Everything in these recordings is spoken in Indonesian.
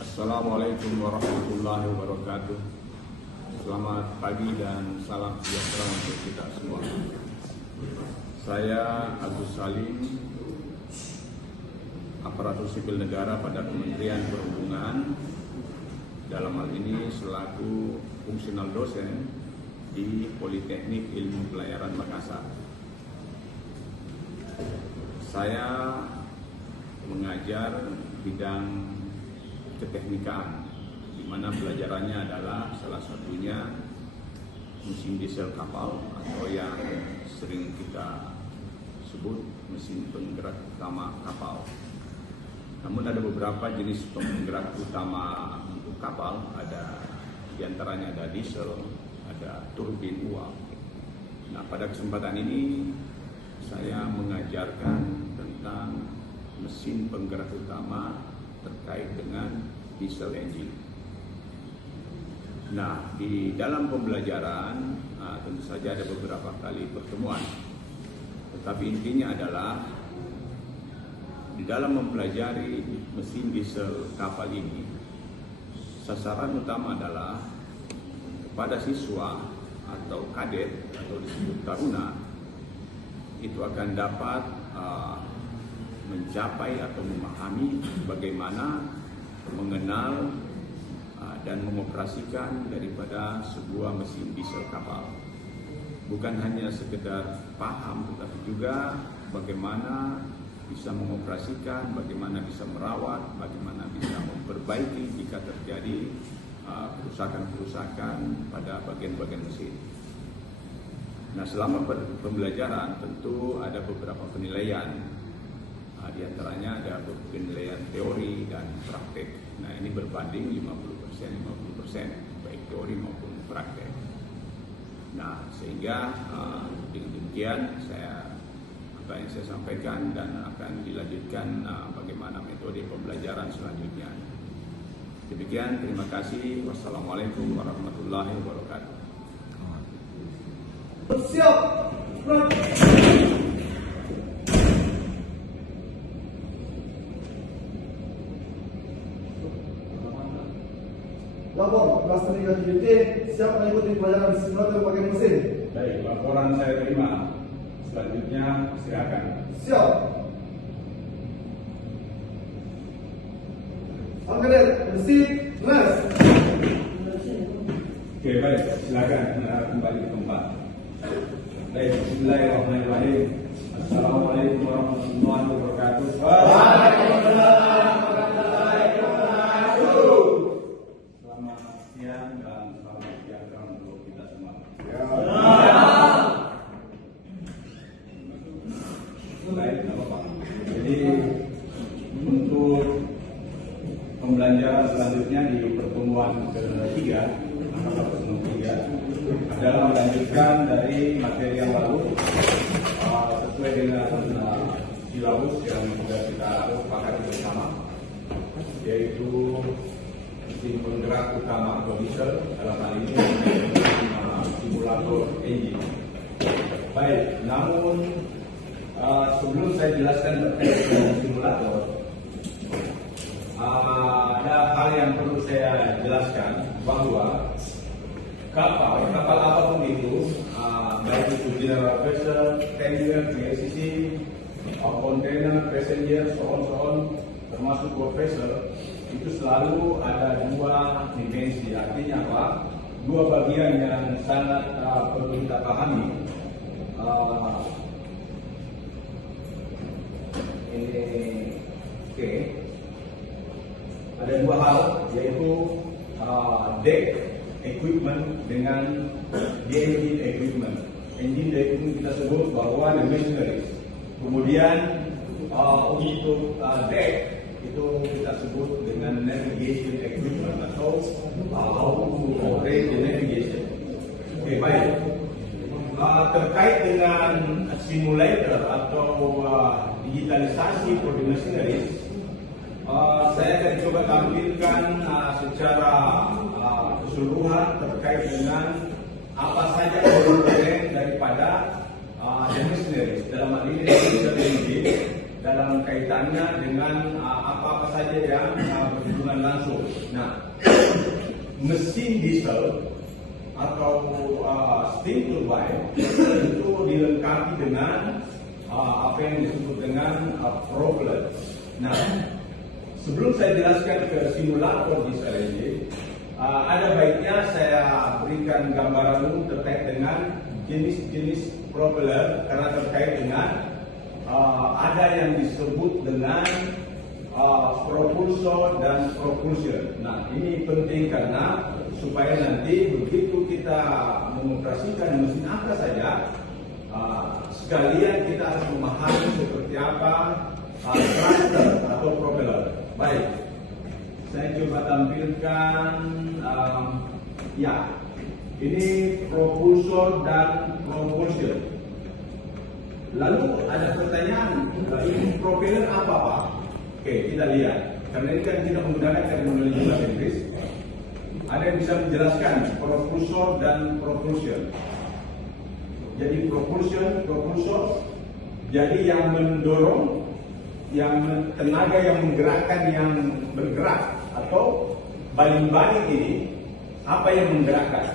Assalamualaikum warahmatullahi wabarakatuh. Selamat pagi dan salam sejahtera untuk kita semua. Saya Agus Salim, aparatur sipil negara pada Kementerian Perhubungan, dalam hal ini selaku fungsional dosen di Politeknik Ilmu Pelayaran Makassar. Saya mengajar bidang keteknikaan, di mana pelajarannya adalah salah satunya mesin diesel kapal atau yang sering kita sebut mesin penggerak utama kapal. Namun ada beberapa jenis penggerak utama untuk kapal, diantaranya ada diesel, ada turbin uap. Nah, pada kesempatan ini saya mengajarkan tentang mesin penggerak utama terkait dengan diesel engine. Nah, di dalam pembelajaran tentu saja ada beberapa kali pertemuan, tetapi intinya adalah di dalam mempelajari mesin diesel kapal ini, sasaran utama adalah kepada siswa atau kadet atau disebut taruna itu akan dapat mencapai atau memahami bagaimana mengenal dan mengoperasikan daripada sebuah mesin diesel kapal. Bukan hanya sekedar paham, tetapi juga bagaimana bisa mengoperasikan, bagaimana bisa merawat, bagaimana bisa memperbaiki jika terjadi kerusakan-kerusakan pada bagian-bagian mesin. Nah, selama pembelajaran tentu ada beberapa penilaian. Di antaranya ada penilaian teori dan praktek. Nah, ini berbanding 50%, baik teori maupun praktek. Nah, sehingga dengan demikian apa yang saya sampaikan dan akan dilanjutkan bagaimana metode pembelajaran selanjutnya. Demikian, terima kasih. Wassalamualaikum warahmatullahi wabarakatuh. Siap. Lapor, kelas 3 JT, siap mengikuti pelajaran simulator pakai mesin. Baik, laporan saya terima. Selanjutnya, silakan. Siap. Angkat mesin, les. Oke, baik, silakan kembali ke tempat. Baik, bismillahirrahmanirrahim. Assalamualaikum warahmatullahi wabarakatuh. Waalaikumsalam warahmatullahi wabarakatuh. Selamat siang dan salam sejahtera untuk kita semua. Baik, tidak apa-apa. Jadi untuk pembelajaran selanjutnya di pertemuan ketiga, adalah melanjutkan dari materi yang lalu sesuai dengan silabus yang sudah kita sepakati bersama, yaitu mesin penggerak utama atau diesel, dalam hal ini simulator engine. Baik, namun sebelum saya jelaskan terkait dengan simulator, ada hal yang perlu saya jelaskan bahwa kapal apapun itu, baik itu general vessel, tanker, VLCC, container, passenger, so on, termasuk boat vessel, itu selalu ada dua dimensi. Artinya apa? Dua bagian yang sangat perlu kita pahami. Ada dua hal, yaitu deck equipment dengan engine equipment. Engine equipment kita sebut bahwa the machineries. Kemudian untuk deck itu kita sebut dengan navigation equipment atau how to operate the navigation. Oke, baik. Terkait dengan simulator atau digitalisasi for the machineries, saya akan coba tampilkan secara keseluruhan terkait dengan apa saja komponen daripada the machineries. Dalam hal ini diesel engine dalam kaitannya dengan apa-apa saja yang berhubungan langsung. Nah, mesin diesel atau steam turbine itu dilengkapi dengan apa yang disebut dengan propeller. Nah, sebelum saya jelaskan ke simulator diesel ini, ada baiknya saya berikan gambaran umum terkait dengan jenis-jenis propeller karena terkait dengan ada yang disebut dengan propulsor dan propulsion. Nah, ini penting karena supaya nanti begitu kita mengoperasikan mesin apa saja, sekalian kita harus memahami seperti apa thruster atau propeller. Baik, saya coba tampilkan ya, ini propulsor dan propulsion. Lalu ada pertanyaan, ini propeller apa Pak? Oke, kita lihat. Karena ini kan kita menggunakan terminologi bahasa Inggris. Ada yang bisa menjelaskan propulsor dan propulsion. Jadi propulsor, jadi yang mendorong, yang tenaga yang menggerakkan yang bergerak, atau baling-baling ini apa yang menggerakkan.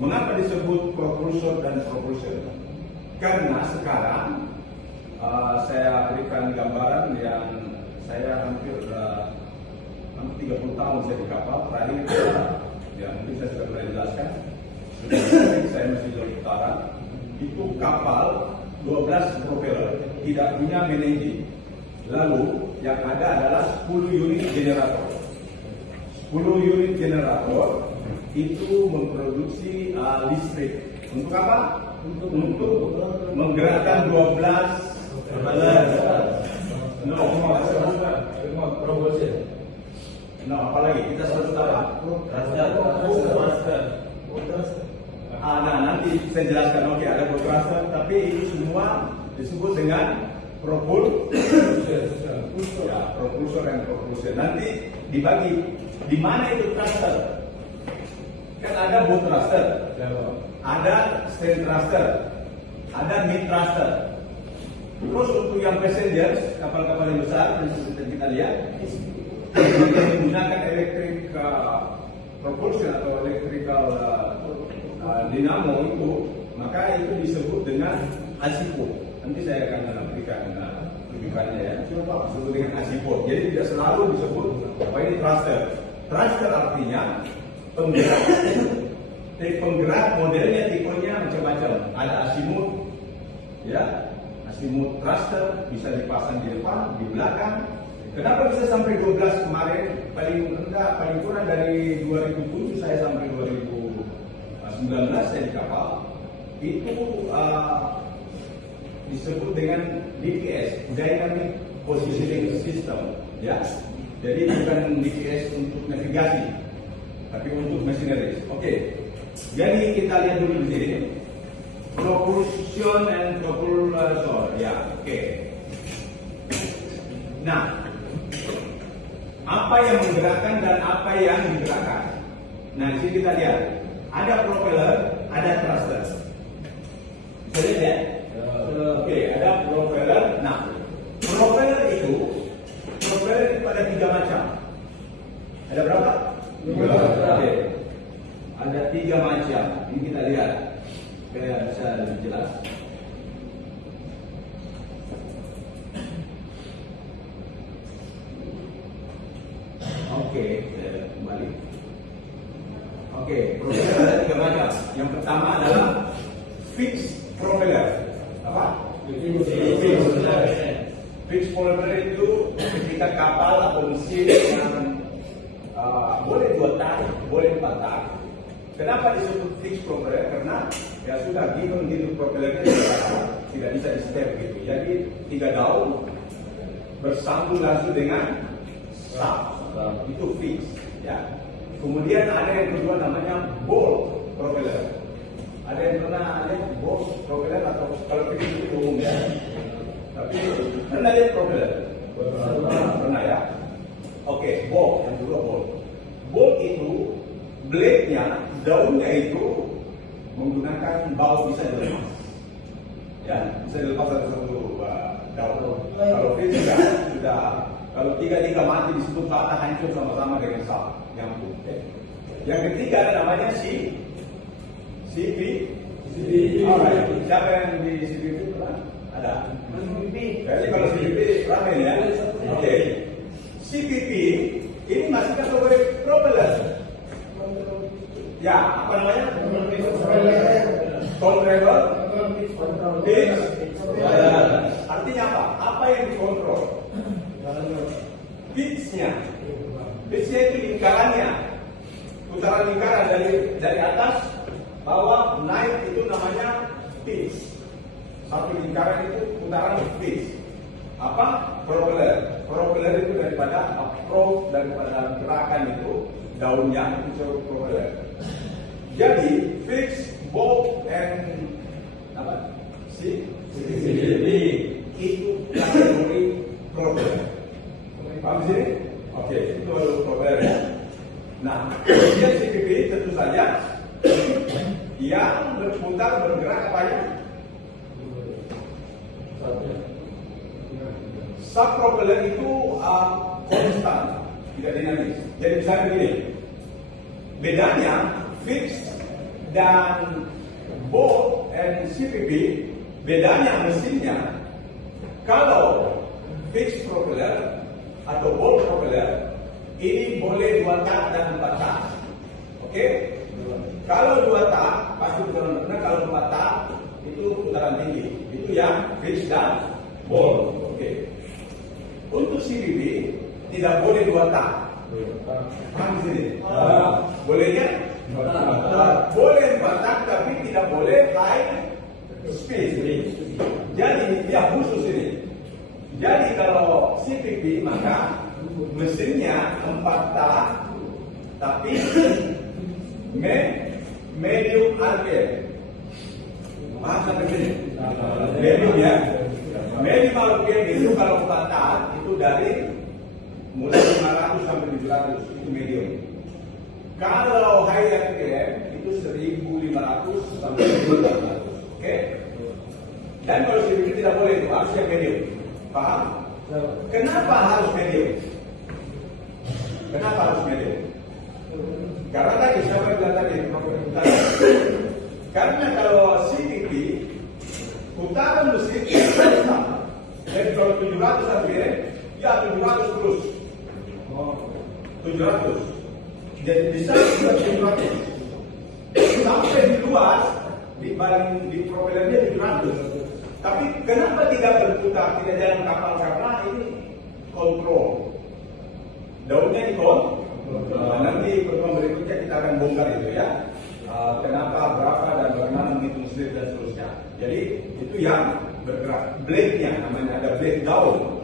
Mengapa disebut propulsor dan propulsion? Karena sekarang saya berikan gambaran yang saya hampir 30 tahun saya di kapal. Terakhir ya mungkin saya sudah pernah jelaskan. Saya masih di utara. Itu kapal 12 propeller, tidak punya main engine. Lalu yang ada adalah 10 unit generator. 10 unit generator itu memproduksi listrik. Untuk apa? Untuk menggerakkan 12 propeller. No, apalagi kita selalu tahu. Nah, nanti saya jelaskan. Oke, ada thruster, tapi itu semua disebut dengan propulsor. Ya, propulsor dan propulsion. Nanti dibagi di mana itu thruster. Kan ada boat thruster, ada stern thruster, ada mid thruster. Terus untuk yang passengers, kapal-kapal yang besar yang kita lihat, menggunakan elektrik propulsion atau electrical dinamo itu, maka itu disebut dengan asipot. Nanti saya akan berikan rujukannya ya. Disebut dengan asipot. Jadi tidak selalu disebut apa ini thruster. Thruster artinya penggerak. Penggerak modelnya tipenya macam-macam. Ada asimut, ya. Asimut thruster bisa dipasang di depan, di belakang. Kenapa bisa sampai 12 kemarin? Paling rendah, paling kurang dari 2007 saya sampai 2019 saya di kapal. Itu disebut dengan DPS, Dynamic Positioning System, ya. Jadi bukan DPS untuk navigasi, tapi untuk machinery. Oke. Jadi kita lihat dulu di sini. Propulsion and propulsor, ya. Oke. Nah, apa yang menggerakkan dan apa yang digerakkan? Nah, di sini kita lihat ada propeller, ada thruster. Bisa lihat ya? Oke, ada propeller. Nah, propeller itu ada 3 macam. Ada berapa? 3. Oke. Ada 3 macam. Ini kita lihat supaya bisa lebih jelas. Oke, kembali. Oke, propeller ada 3 macam. Yang pertama adalah fixed propeller. Apa? Fixed propeller itu ketika kapal atau mesin yang boleh 2 tak, boleh 4 tak. Kenapa disebut fixed propeller? Karena ya sudah given gitu propellernya tidak bisa di step gitu. Jadi 3 daun bersambung langsung dengan shaft. Itu fix, ya. Kemudian ada yang kedua namanya bolt propeller. Ada yang pernah lihat bolt propeller atau kalau fix itu umum ya. Tapi pernah lihat propeller? Pernah ya. Oke, bolt yang kedua bolt. Bolt itu blade-nya, daunnya itu menggunakan baut bisa dilepas. Ya, bisa dilepas satu-satu daun. Kalau fix sudah kalau tiga mati disebut kata hancur sama-sama dengan sal nyambung. Yang ketiga ada namanya CP. Alright, siapa yang di CPP pernah? Ada. Jadi kalau CPP ramai ya. Oke. CPP ini masih kategori propeller. Ya, apa namanya? Controllable pitch. Artinya apa? Apa yang dikontrol? Pitch-nya. Pitch-nya itu lingkarannya. Putaran lingkaran dari atas bawah naik itu namanya pitch. Satu lingkaran itu putaran pitch. Apa? Propeller. Propeller itu daripada approach, daripada gerakan itu daunnya itu propeller. Jadi fix, bow, and apa? CPP itu kategori propeller. Paham sih? Oke, itu propeller ya. Nah, kemudian CPP tentu saja yang berputar bergerak apa ya? Subpropeller itu konstan, tidak dinamis. Jadi misalnya begini, bedanya fix dan bow and CPP, bedanya mesinnya. Kalau fix propeller atau bow propeller ini boleh 2 tak dan 4 tak. Oke? Kalau 2 tak pasti putaran rendah, kalau 4 tak itu putaran tinggi. Itu yang fix dan bow. Oke. Untuk CPP tidak boleh 2 tak. Paham di sini? Bolehnya? Boleh 4 tak tapi tidak boleh high speed. Jadi dia khusus ini. Jadi kalau CPP maka mesinnya 4 tak tapi medium RPM. Paham sampai sini? Medium ya. Medium RPM itu kalau 4 tak itu dari mulai 500 sampai 700 itu medium. Kalau high RPM itu 1500 sampai 1400. Oke? Dan kalau CPP tidak boleh itu harus yang medium. Paham? Kenapa harus medium? Kenapa harus medium? Karena tadi siapa bilang tadi karena kalau CPP putaran mesin sama. Jadi kalau 700 RPM ya 700 terus. 700. Jadi bisa 700. Sampai di luar di propellernya 700. Tapi kenapa tidak berputar, tidak jalan kapal? Karena ini kontrol. Daunnya dikontrol. Nanti pertemuan berikutnya kita akan bongkar itu ya. Kenapa, berapa, dan bagaimana menghitung slip dan seterusnya. Jadi itu yang bergerak. Blade-nya namanya ada blade daun.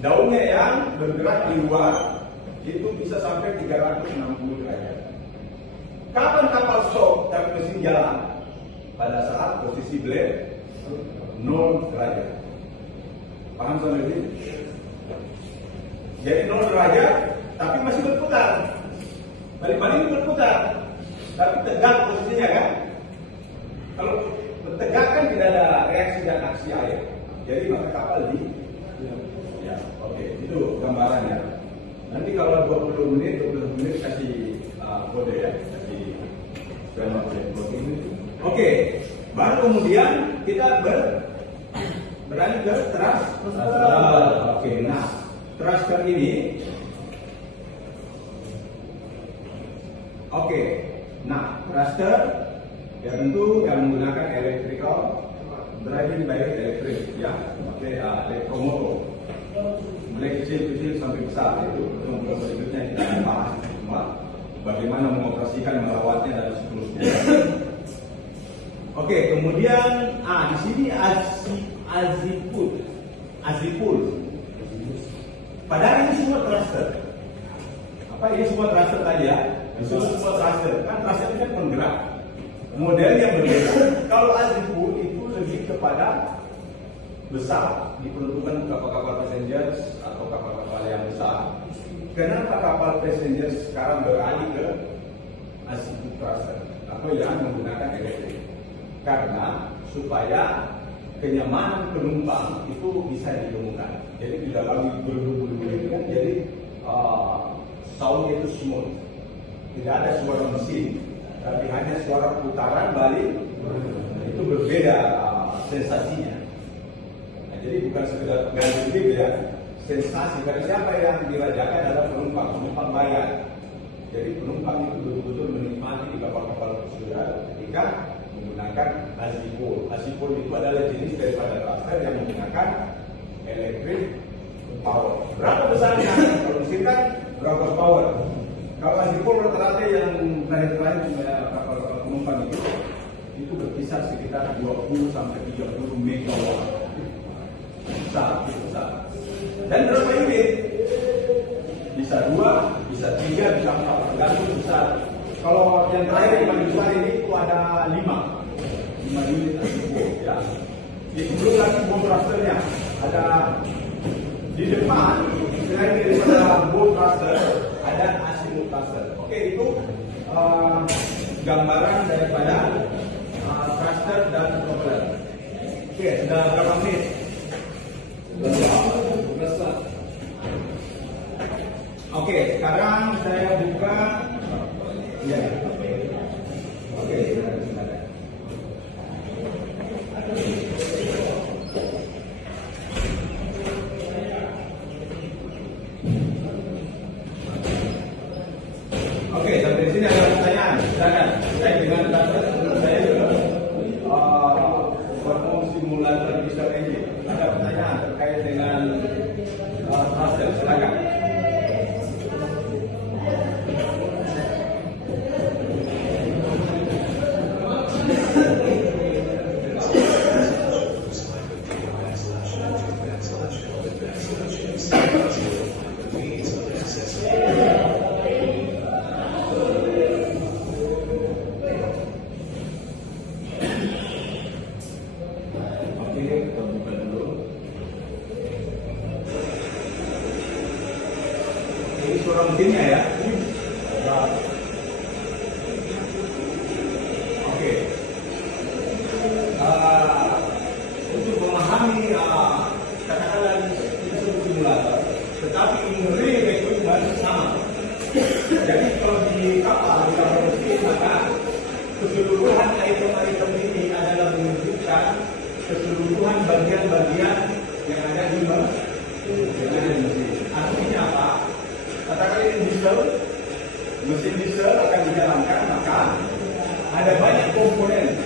Daunnya yang bergerak di luar itu bisa sampai 360 derajat. Kapan kapal stop dan mesin jalan? Pada saat posisi blade 0 derajat. Paham sampai sini? Jadi 0 derajat, tapi masih berputar. Balik-balik berputar, tapi tegak posisinya kan? Kalau tegak kan tidak ada reaksi dan aksi air. Jadi maka kapal ya, oke, itu gambarannya. Nanti kalau 20 menit kasih kode ya, kasih oke. Baru kemudian kita beralih ke thruster. Oke, nah thruster ini, oke, nah thruster ya tentu yang menggunakan electrical driving by electric ya, oke, elektromotor, mulai kecil sampai besar itu berikutnya kita akan bahas semua bagaimana mengoperasikan, merawatnya dan seterusnya. Oke, kemudian di sini azipul. Padahal ini semua thruster. Apa ini semua thruster tadi ya? Ini semua thruster. Kan thruster itu kan penggerak. Modelnya berbeda. Kalau azipul itu lebih kepada besar, diperuntukkan kapal-kapal passenger atau kapal-kapal yang besar. Kenapa kapal passenger sekarang beralih ke azipul thruster atau yang menggunakan elektrik? Karena supaya kenyamanan penumpang itu bisa ditemukan. Jadi tidak lagi berdua-dua kan, jadi soundnya itu smooth. Tidak ada suara mesin, tapi hanya suara putaran balik. Itu berbeda sensasinya. Nah, jadi bukan sekedar ganti beat ya, sensasi. Karena siapa yang dirajakan adalah penumpang bayar. Jadi penumpang itu betul-betul menikmati di kapal-kapal pesiar ketika menggunakan azipol. Azipol itu adalah jenis daripada thruster yang menggunakan electric power. Berapa besarnya? Kalau mesin kan berapa power? Kalau azipol rata-rata yang terakhir kapal penumpang itu berkisar sekitar 20 sampai 30 megawatt. Besar. Dan berapa unit? Bisa 2, bisa 3, bisa 4, tergantung besar. Kalau yang terakhir yang paling besar ini itu ada 5 unit azipol ya. Itu belum lagi bom thrusternya. Ada di depan selain daripada bom thruster ada azimuth thruster. Oke, itu gambaran daripada thruster dan propeller. Oke, sudah berapa menit? Oke, sekarang saya buka ya. Oke, silakan. Oke, sampai di sini ada pertanyaan. Silakan. Saya dengan saya juga berfungsi simulator diesel engine. Ada pertanyaan terkait dengan thruster. Silakan. Suara mesinnya ya. Oke. Untuk memahami katakanlah ini simulator, tetapi real equipment sama. Jadi kalau di kapal mesin maka keseluruhan item-item ini adalah menunjukkan keseluruhan bagian-bagian yang ada di mesin. Artinya apa? Katakan ini diesel, mesin diesel akan dijalankan, maka ada banyak komponen,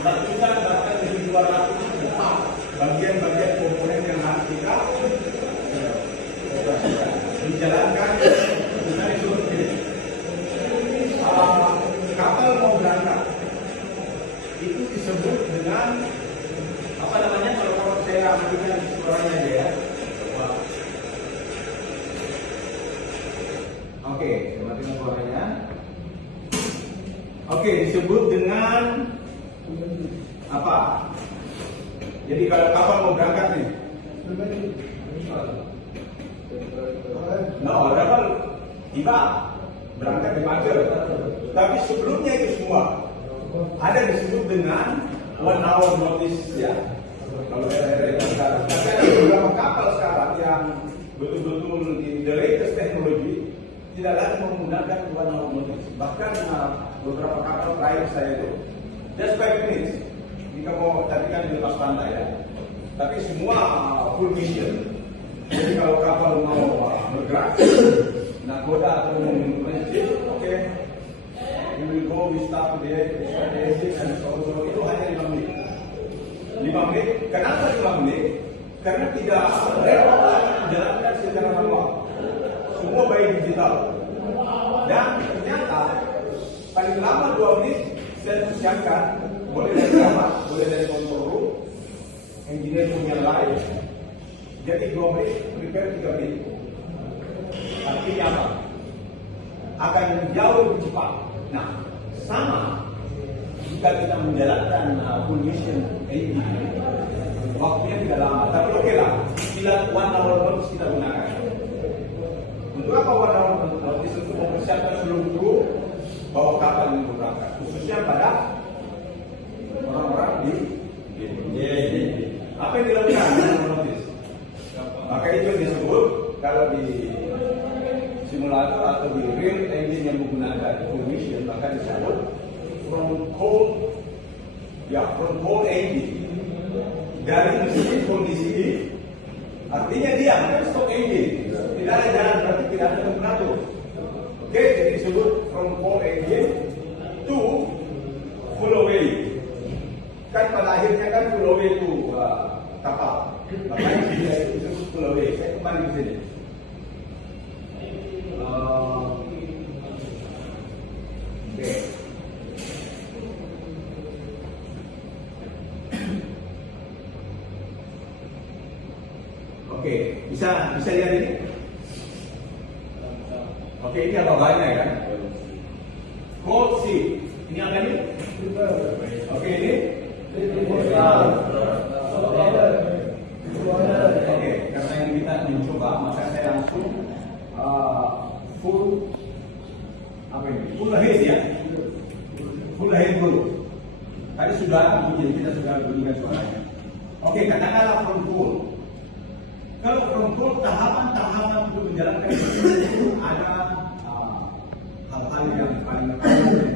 ratusan bahkan lebih 200 bagian-bagian komponen yang harus kita dijalankan. Misalnya seperti ini, kapal mau berangkat, itu disebut dengan apa namanya? Kalau saya ambilkan suaranya dia ya. Oke, matikan suaranya. Oke, disebut dengan apa? Jadi kalau kapal mau berangkat nih, kapal tiba berangkat di Pacer. Tapi sebelumnya itu semua ada disebut dengan 1 hour notice ya. Kalau dari sekarang, tapi ada beberapa kapal sekarang yang betul-betul di the latest teknologi tidak lagi menggunakan 1 hour notice. Bahkan beberapa kapal terakhir saya itu just 5 minutes. Jika mau tadi kan di lepas pantai ya. Tapi semua full mission. Jadi kalau kapal mau bergerak, nakoda atau mau menuju, oke, we will go, we start the engine and so itu hanya 5 menit. 5 menit. Kenapa 5 menit? Karena tidak relevan dijalankan secara manual. Semua baik digital. Dan ternyata paling lama 2 menit saya persiapkan, boleh dari kamar, boleh dari control room, engineer punya live. Jadi 2 menit, prepare 3 menit. Artinya apa? Akan jauh lebih cepat. Nah, sama jika kita menjalankan full mission ini, waktunya tidak lama. Tapi oke lah, bila 1 hour notice kita gunakan. Untuk apa 1 hour notice? Untuk mempersiapkan seluruh kru bahwa kapal ini berangkat, khususnya pada orang-orang di Apa yang dilakukan dalam notis? Maka itu disebut kalau di simulator atau di real engine yang menggunakan full emission, maka disebut from cold engine. Dari mesin kondisi ini, artinya dia kan stop engine, tidak ada jalan, berarti tidak ada temperatur. Oke, jadi disebut from cold engine to full away. Kan pada akhirnya kan full away itu kapal, makanya dia itu disebut full away. Saya kembali ke sini. Oke, bisa lihat ini? Oke, ini apa banyak kan? Cold sea. Ini apa ini? Oke, ini? Oke, karena yang kita mencoba, maka saya langsung full ahead ya. Full ahead dulu. Tadi sudah kita sudah bunyikan suaranya. Oke, katakanlah from full. Kalau kontrol tahapan-tahapan untuk menjalankan itu ada hal-hal yang paling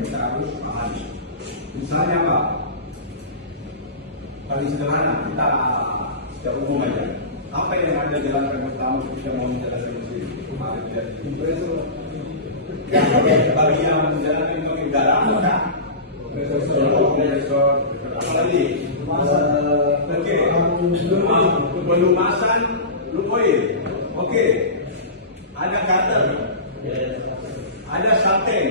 kita harus pahami. Misalnya apa? Paling sederhana, kita secara umum aja. Apa yang Anda jalankan pertama ketika mau menjalankan mesin? Kompresor. Bagi yang menjalankan pakai garam, maka kompresor. Apalagi? Oke, pelumasan loop oil. Oke. Ada cutter. Ada something.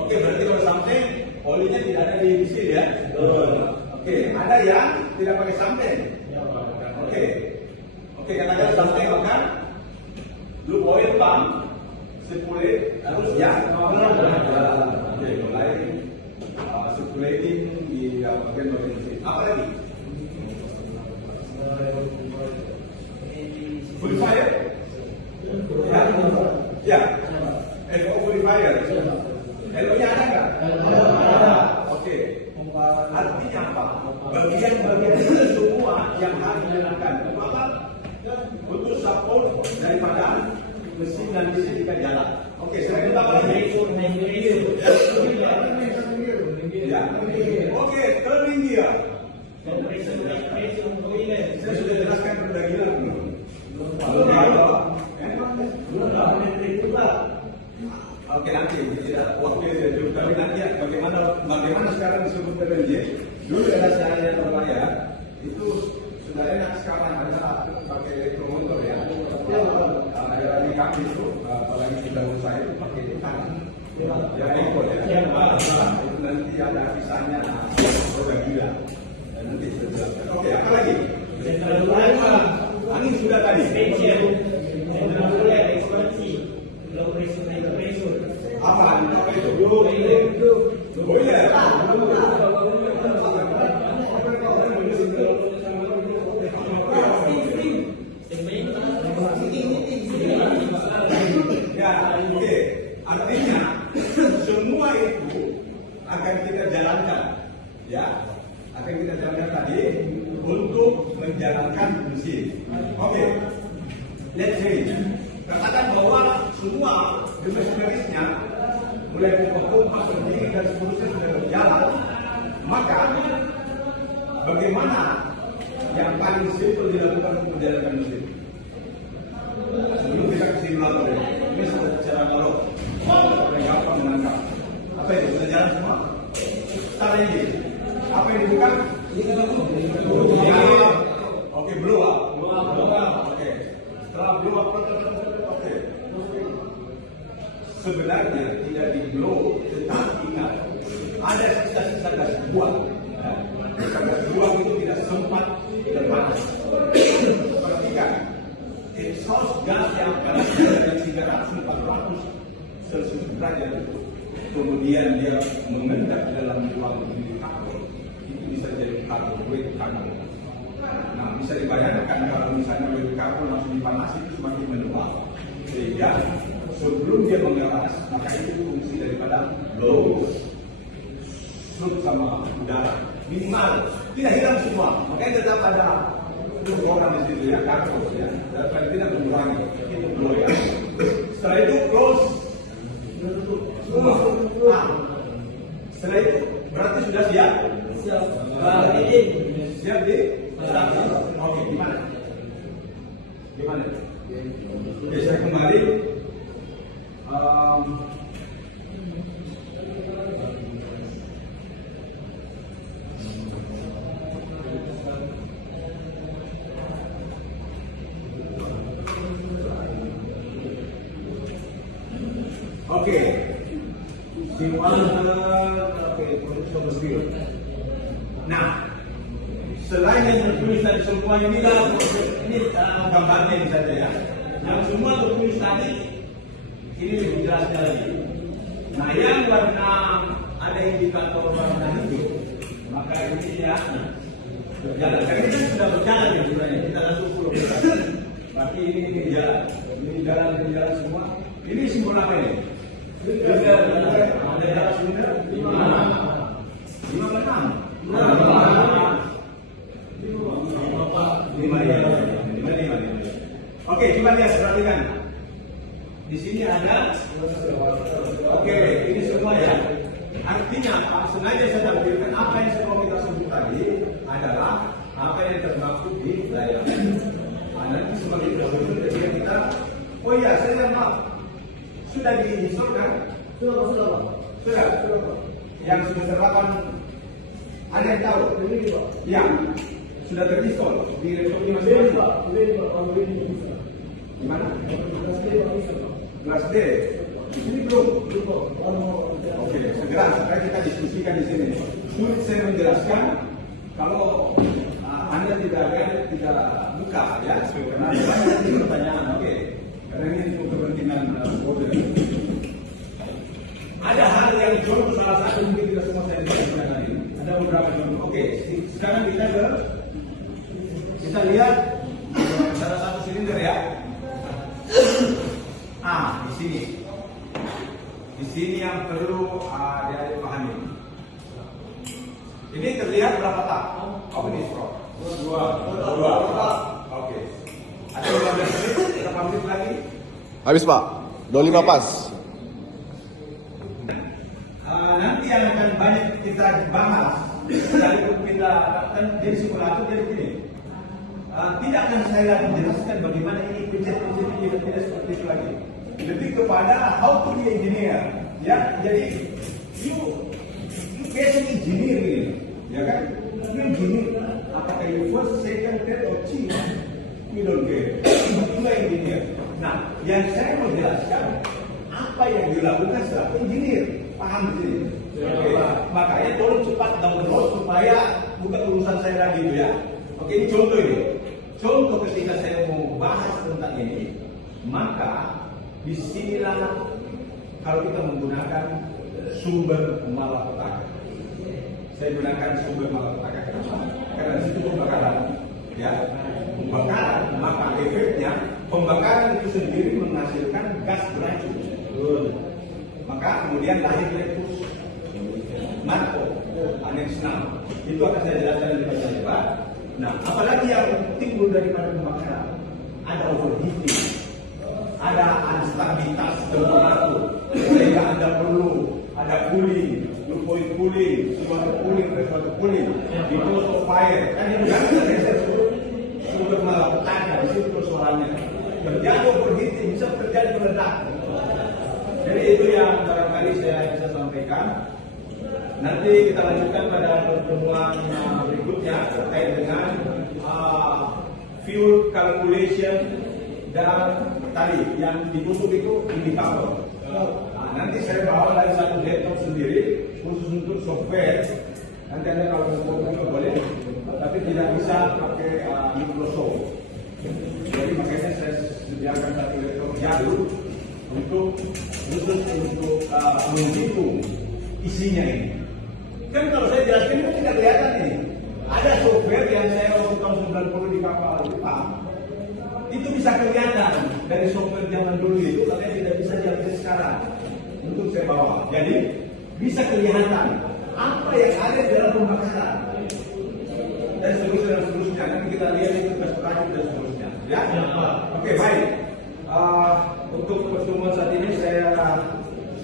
Oke, berarti kalau something olinya tidak ada di mesin ya. Oke, ada yang tidak pakai something. Oke, katakan something maka loop oil pump circulate harus ya. Oke, mulai circulating di bagian mesin. Apa lagi? Purifier? Ya. LO purifier. LO-nya ada nggak? Ada. Oke. Artinya apa? Bagian-bagian itu semua yang harus dilakukan. Apa? Untuk support daripada mesin dan mesin jika jalan. Oke, saya minta apa lagi? Ya. Oke, turning gear. Saya sudah jelaskan perdagangan belum? Oke, nanti tidak waktu itu dulu. Tapi nanti ya, bagaimana sekarang disebut PNJ? Dulu ada saya yang berbayar itu sudah enak sekarang ada pakai elektromotor ya. Ada di kaki itu, apalagi sudah saya itu pakai tangan. Ya ekor ya. Itu nanti ada kisahnya roda gila. Nanti kita jelaskan. Oke, apa lagi? Angin sudah tadi. Apa itu? Oh iya. Ya, oke. Artinya semua itu akan kita jalankan, ya. Akan kita jalankan tadi untuk menjalankan mesin. Oke. Let's say katakan bahwa semua mekanisnya mulai pompa sendiri dan seterusnya sudah berjalan, maka bagaimana yang paling simpel dilakukan untuk menjalankan mesin? Sebelum kita ke simulator ini sudah secara balok supaya gampang menangkap. Apa itu? Sudah jalan semua? Start engine. Apa yang dibuka? Oke, blow up. Oke. Setelah blow up, oke. Sebenarnya tidak di blow, tetapi ingat ada sisa-sisa gas buang. Gas buang itu tidak sempat terpanas. Perhatikan, exhaust gas yang panas dari 300-400 Celsius derajat itu, kemudian dia mengendap dalam ruang indikator, itu bisa jadi karbon, weight karbon. Nah, bisa dibayangkan kalau misalnya weight karbon langsung dipanasi itu semakin meluap, sehingga sebelum dia mengeras, maka itu fungsi daripada blow, shoot sama udara. minimal tidak hilang semua. Makanya tetap ada program di situ ya, kartu ya, dan paling tidak mengurangi itu dulu ya. Setelah itu close semua. Setelah itu berarti sudah siap. Siap di transaksi. Oke, gimana? Oke, saya kembali. Oke, nah, selain yang tertulis tadi semua ini gambarnya ini saja ya. Yang semua tertulis tadi ini lebih jelasnya lagi. Nah, yang warna ada indikator warna hijau, maka ini ya berjalan. Karena ini sudah berjalan ya sebenarnya. Kita langsung pulang. Tapi ini jalan semua. Ini simbol apa ini? Ada sudah 5 ya. Oke, coba lihat perhatikan. Di sini ada. Oke, ini semua ya. Artinya sengaja saya tampilkan apa yang saya mau kita sebut tadi adalah apa yang termaktub di layar. Nanti sebagai prosedur ketika kita, oh iya, saya maaf. Sudah diinstal kan? Sudah. Yang sudah terpapan ada yang tahu? Ya, sudah terinstall di laptop masing-masing. Gimana? Kelas D. Ini belum. Oke, segera supaya kita diskusikan di sini. Sulit saya menjelaskan kalau Anda tidak buka ya. Karena ada pertanyaan. Oke. Karena ini untuk kepentingan mobil. Ada hal yang contoh salah satu mungkin tidak semua saya jelaskan tadi. Ada beberapa contoh. Oke, sekarang kita lihat salah satu silinder ya. Di sini yang perlu dipahami. Ini terlihat berapa tak? Oh, ini strok. Dua. Oke. Ada 15 menit, berapa menit lagi? Habis Pak, 25 pas. Nanti yang akan banyak kita bahas dari kita akan jadi simulator jadi gini. Tidak akan saya menjelaskan bagaimana ini pencet-pencet tidak seperti itu lagi. Lebih kepada how to be engineer. Ya, jadi you basic engineer ini, ya kan? You engineer. Apakah you first, second, third, or chief? We don't care. Itulah engineer. Nah, yang saya mau jelaskan apa yang dilakukan setelah engineer. Paham di sini? Oke. Makanya tolong cepat download supaya bukan urusan saya lagi itu ya. Oke, ini contoh ini. Contoh ketika saya mau bahas tentang ini, maka disinilah kalau kita menggunakan sumber malapetaka. Saya gunakan sumber malapetaka karena di situ pembakaran, ya. Pembakaran, maka efeknya pembakaran itu sendiri menghasilkan gas beracun. Maka kemudian lahir letus, narko, aneksnal. Itu akan saya jelaskan lebih lanjut. Nah, apalagi yang timbul daripada pembakaran, ada overheating, ada instabilitas temperatur, sehingga Anda perlu ada cooling, point cooling, suatu cooling, di close of fire. Kan ini juga ada untuk malapetaka di situ persoalannya. Terjadi overheating, bisa terjadi meledak. Jadi itu yang barangkali saya bisa sampaikan. Nanti kita lanjutkan pada pertemuan berikutnya terkait dengan fuel calculation dan tadi yang ditutup itu indikator. Nanti saya bawa dari satu laptop sendiri khusus untuk software. Nanti Anda kalau mau boleh, tapi tidak bisa pakai Microsoft. Jadi makanya saya sediakan satu laptop jadul untuk khusus untuk menghitung isinya ini. Kan kalau saya jelaskan itu tidak kelihatan ini. Ada software yang saya waktu tahun 90 di kapal Jepang. Itu bisa kelihatan dari software zaman dulu itu, tapi tidak bisa diakses sekarang. Untuk saya bawa. Jadi bisa kelihatan apa yang ada di dalam pembakaran. dan seterusnya. Nanti kita lihat itu tugas praktik dan seterusnya. Ya. Oke, baik. Untuk pertemuan saat ini saya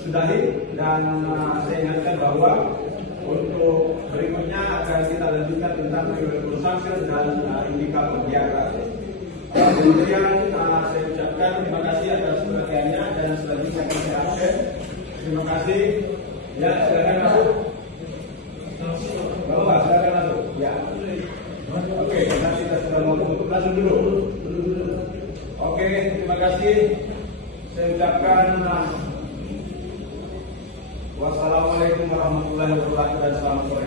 sudahi dan saya ingatkan bahwa untuk berikutnya akan kita lanjutkan tentang consumption dan indikator biara. Kemudian saya ucapkan terima kasih atas perhatiannya dan selanjutnya akan saya absen. Terima kasih. Ya, silakan masuk. Bapak, silakan masuk. Ya. Oke, nanti kita sudah mau tutup langsung dulu. Oke, terima kasih. Saya ucapkan wassalamualaikum warahmatullahi wabarakatuh dan selamat sore.